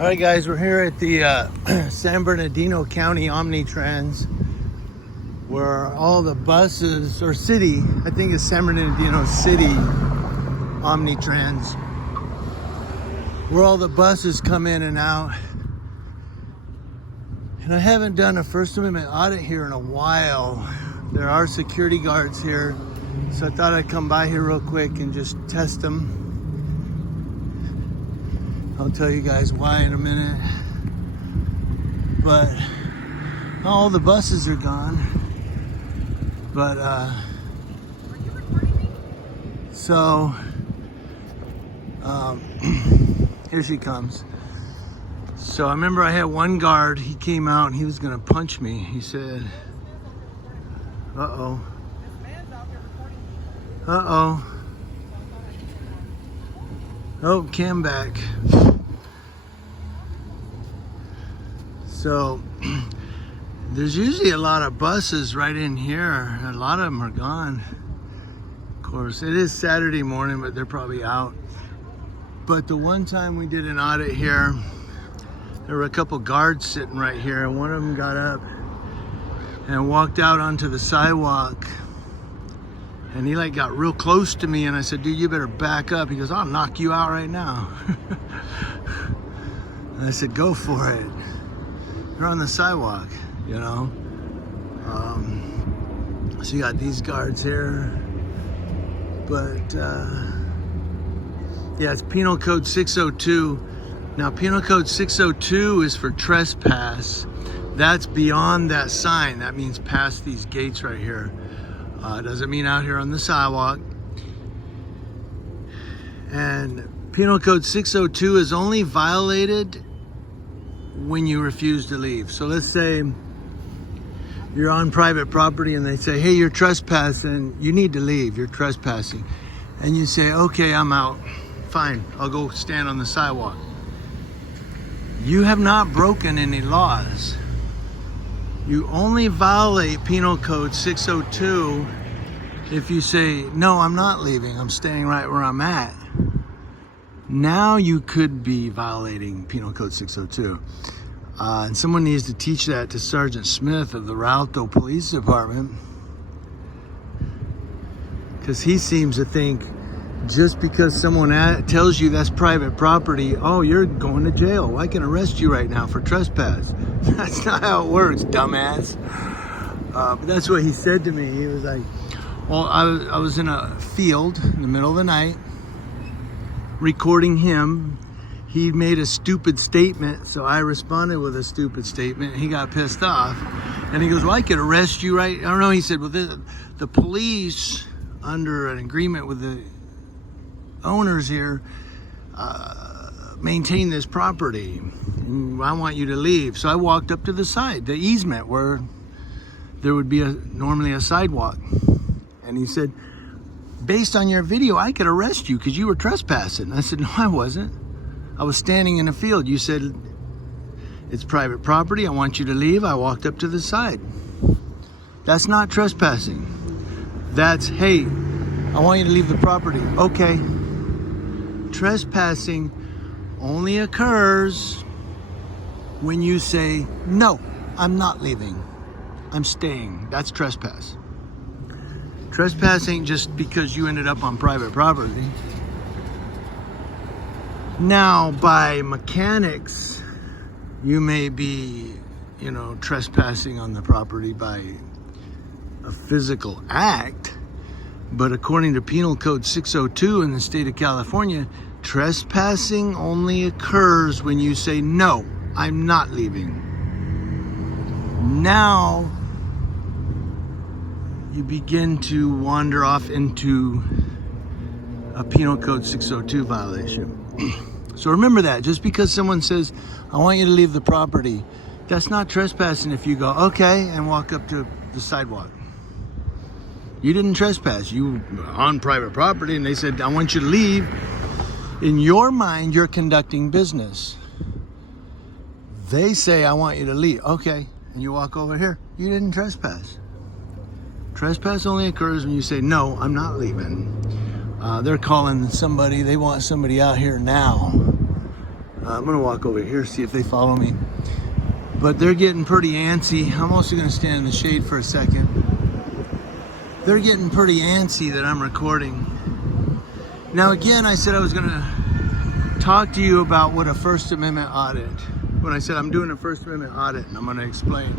All right, guys, we're here at the San Bernardino County Omnitrans, where all the buses, or city, I think it's San Bernardino City Omnitrans, where all the buses come in and out. And I haven't done a First Amendment audit here in a while. There are security guards here, so I thought I'd come by here real quick and just test them. I'll tell you guys why in a minute. But all the buses are gone. But so here she comes. So I remember I had one guard, he came out and he was gonna punch me. He said, uh-oh. Uh-oh. Oh, Cam back. So there's usually a lot of buses right in here. A lot of them are gone. Of course, it is Saturday morning, but they're probably out. But the one time we did an audit here, there were a couple guards sitting right here, and one of them got up and walked out onto the sidewalk. And he like got real close to me, and I said, dude, you better back up. He goes, I'll knock you out right now. And I said, go for it. You're on the sidewalk, you know. So you got these guards here. But yeah, it's Penal Code 602. Now, Penal Code 602 is for trespass. That's beyond that sign. That means past these gates right here. Doesn't mean out here on the sidewalk. And Penal Code 602 is only violated when you refuse to leave. So let's say you're on private property and they say, hey, you're trespassing, you need to leave, you're trespassing. And you say, okay, I'm out. Fine, I'll go stand on the sidewalk. You have not broken any laws. You only violate Penal Code 602 if you say, no, I'm not leaving, I'm staying right where I'm at. Now you could be violating Penal Code 602. And someone needs to teach that to Sergeant Smith of the Rialto Police Department, because he seems to think just because someone tells you that's private property, oh, you're going to jail. I can arrest you right now for trespass. That's not how it works, dumbass. But that's what he said to me. He was like, well, I was in a field in the middle of the night recording him. He made a stupid statement, so I responded with a stupid statement. He got pissed off. And he goes, well, I could arrest you right... I don't know. He said, well, the police, under an agreement with the owners here, maintain this property. And I want you to leave. So I walked up to the side, the easement, where there would be normally a sidewalk. And he said, based on your video, I could arrest you because you were trespassing. I said, no, I wasn't. I was standing in a field. You said, it's private property, I want you to leave. I walked up to the side. That's not trespassing. That's, hey, I want you to leave the property. Okay. Trespassing only occurs when you say, no, I'm not leaving, I'm staying. That's trespass. Trespass ain't just because you ended up on private property. Now, by mechanics, you may be, trespassing on the property by a physical act. But according to Penal Code 602 in the state of California, trespassing only occurs when you say, no, I'm not leaving. Now, you begin to wander off into a Penal Code 602 violation. So remember that. Just because someone says, I want you to leave the property, that's not trespassing if you go, okay, and walk up to the sidewalk. You didn't trespass. You were on private property and they said, I want you to leave. In your mind, you're conducting business. They say, I want you to leave. Okay, and you walk over here. You didn't trespass. Trespass only occurs when you say, no, I'm not leaving. They're calling somebody, they want somebody out here now. I'm gonna walk over here, see if they follow me. But they're getting pretty antsy. I'm also gonna stand in the shade for a second. They're getting pretty antsy that I'm recording. Now again, I said I was gonna talk to you about what a First Amendment audit. When I said I'm doing a First Amendment audit, and I'm gonna explain.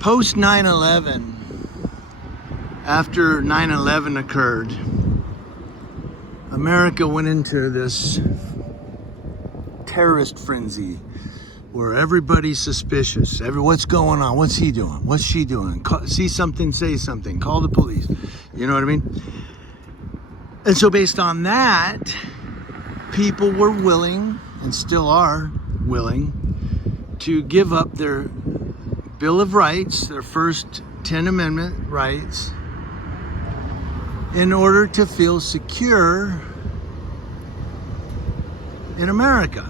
Post 9/11, after 9/11 occurred, America went into this terrorist frenzy where everybody's suspicious. What's going on? What's he doing? What's she doing? See something, say something. Call the police. You know what I mean? And so based on that, people were willing, and still are willing, to give up their Bill of Rights, their first 10 Amendment rights, in order to feel secure in America.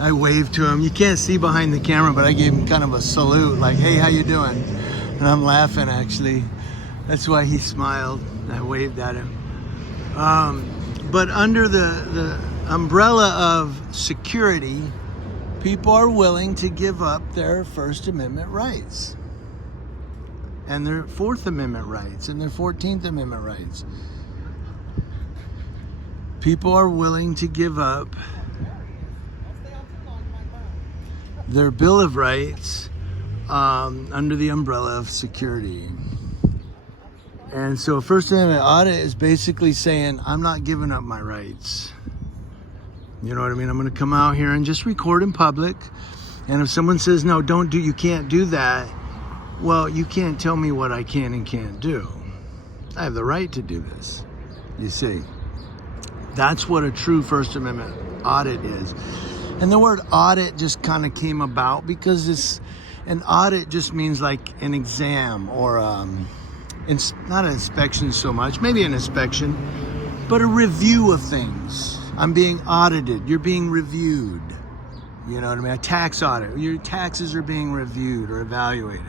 I waved to him. You can't see behind the camera, but I gave him kind of a salute, like, hey, how you doing? And I'm laughing, actually. That's why he smiled. I waved at him. But under the umbrella of security, people are willing to give up their First Amendment rights and their Fourth Amendment rights and their 14th Amendment rights. People are willing to give up their Bill of Rights under the umbrella of security. And so a First Amendment audit is basically saying, I'm not giving up my rights. You know what I mean? I'm going to come out here and just record in public. And if someone says, no, you can't do that. Well, you can't tell me what I can and can't do. I have the right to do this. You see, that's what a true First Amendment audit is. And the word audit just kind of came about because an audit just means like an exam or not an inspection so much, maybe an inspection, but a review of things. I'm being audited. You're being reviewed. You know what I mean? A tax audit. Your taxes are being reviewed or evaluated.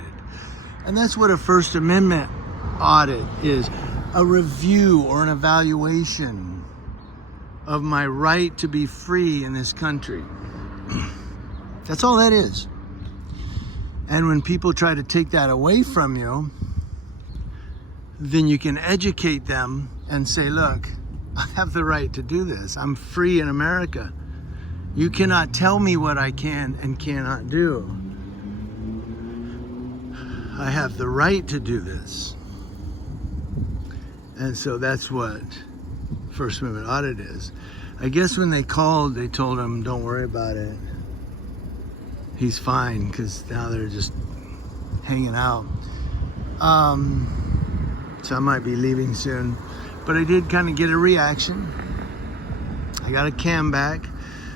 And that's what a First Amendment audit is. A review or an evaluation of my right to be free in this country. That's all that is. And when people try to take that away from you, then you can educate them and say, look, I have the right to do this. I'm free in America. You cannot tell me what I can and cannot do. I have the right to do this. And so that's what First Amendment audit is. I guess when they called, they told him, don't worry about it. He's fine, because now they're just hanging out. So I might be leaving soon. But I did kind of get a reaction. I got a cam back,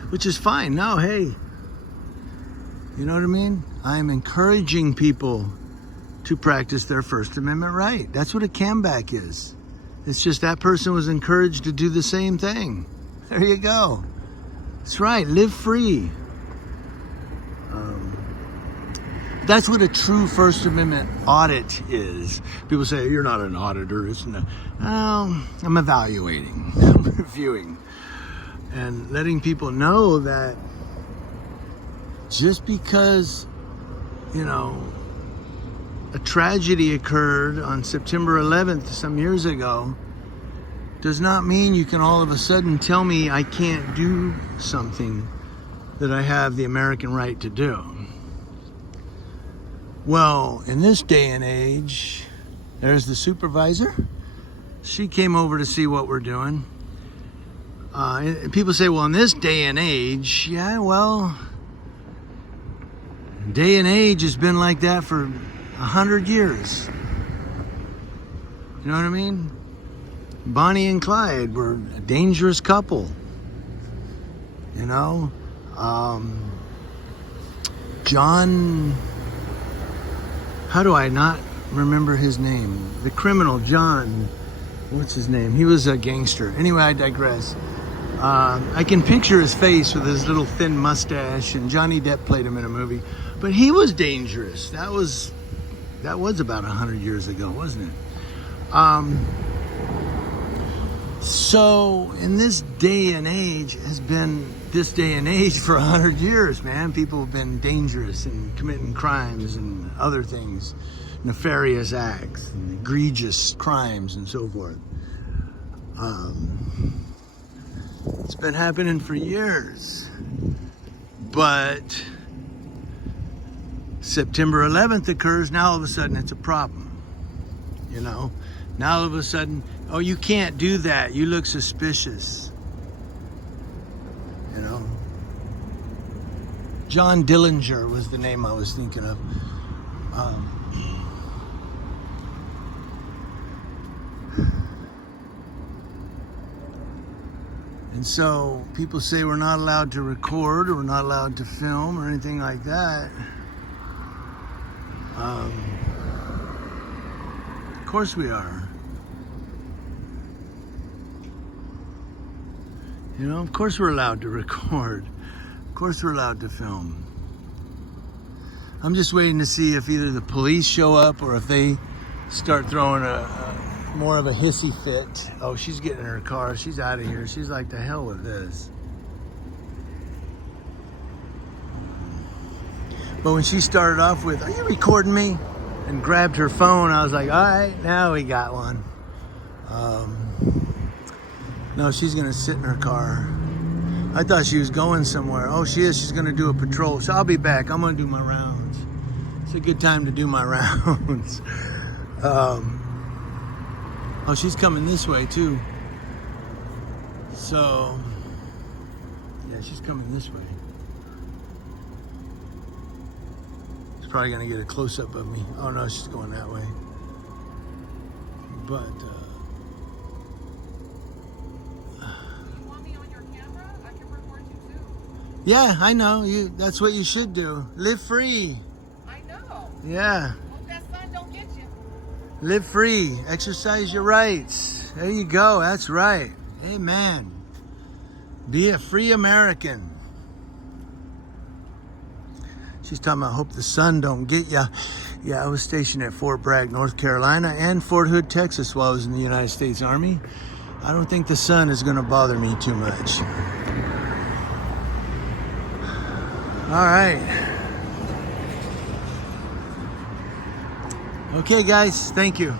which is fine. No, hey, you know what I mean? I'm encouraging people to practice their First Amendment right. That's what a cam back is. It's just that person was encouraged to do the same thing. There you go. That's right. Live free. That's what a true First Amendment audit is. People say, you're not an auditor. I'm evaluating. I'm reviewing. And letting people know that just because, a tragedy occurred on September 11th some years ago does not mean you can all of a sudden tell me I can't do something that I have the American right to do. Well, in this day and age, there's the supervisor. She came over to see what we're doing. And people say, well, in this day and age, yeah, well, day and age has been like that for 100 years. You know what I mean? Bonnie and Clyde were a dangerous couple. John, how do I not remember his name? The criminal, John, what's his name? He was a gangster. Anyway, I digress. I can picture his face with his little thin mustache, and Johnny Depp played him in a movie. But he was dangerous. That was That was about 100 years ago, wasn't it? So in this day and age has been this day and age for 100 years, man. People have been dangerous and committing crimes and other things, nefarious acts and egregious crimes and so forth. It's been happening for years, but September 11th occurs. Now all of a sudden it's a problem, you know. Now all of a sudden, oh, you can't do that. You look suspicious. You know. John Dillinger was the name I was thinking of. And so people say we're not allowed to record or we're not allowed to film or anything like that. Of course we are. You know, of course we're allowed to record. Of course we're allowed to film. I'm just waiting to see if either the police show up or if they start throwing more of a hissy fit. Oh, she's getting in her car. She's out of here. She's like, the hell with this. But when she started off with, are you recording me? And grabbed her phone, I was like, all right, now we got one. No, she's gonna sit in her car. I thought she was going somewhere. Oh, she is. She's gonna do a patrol. So I'll be back. I'm gonna do my rounds. It's a good time to do my rounds. Oh, she's coming this way too. So, yeah, she's coming this way. She's probably gonna get a close-up of me. Oh no, she's going that way. But, yeah, I know. That's what you should do. Live free. I know. Yeah. Hope that sun don't get you. Live free. Exercise your rights. There you go. That's right. Amen. Be a free American. She's talking about hope the sun don't get ya. Yeah, I was stationed at Fort Bragg, North Carolina, and Fort Hood, Texas while I was in the United States Army. I don't think the sun is going to bother me too much. All right. Okay, guys. Thank you.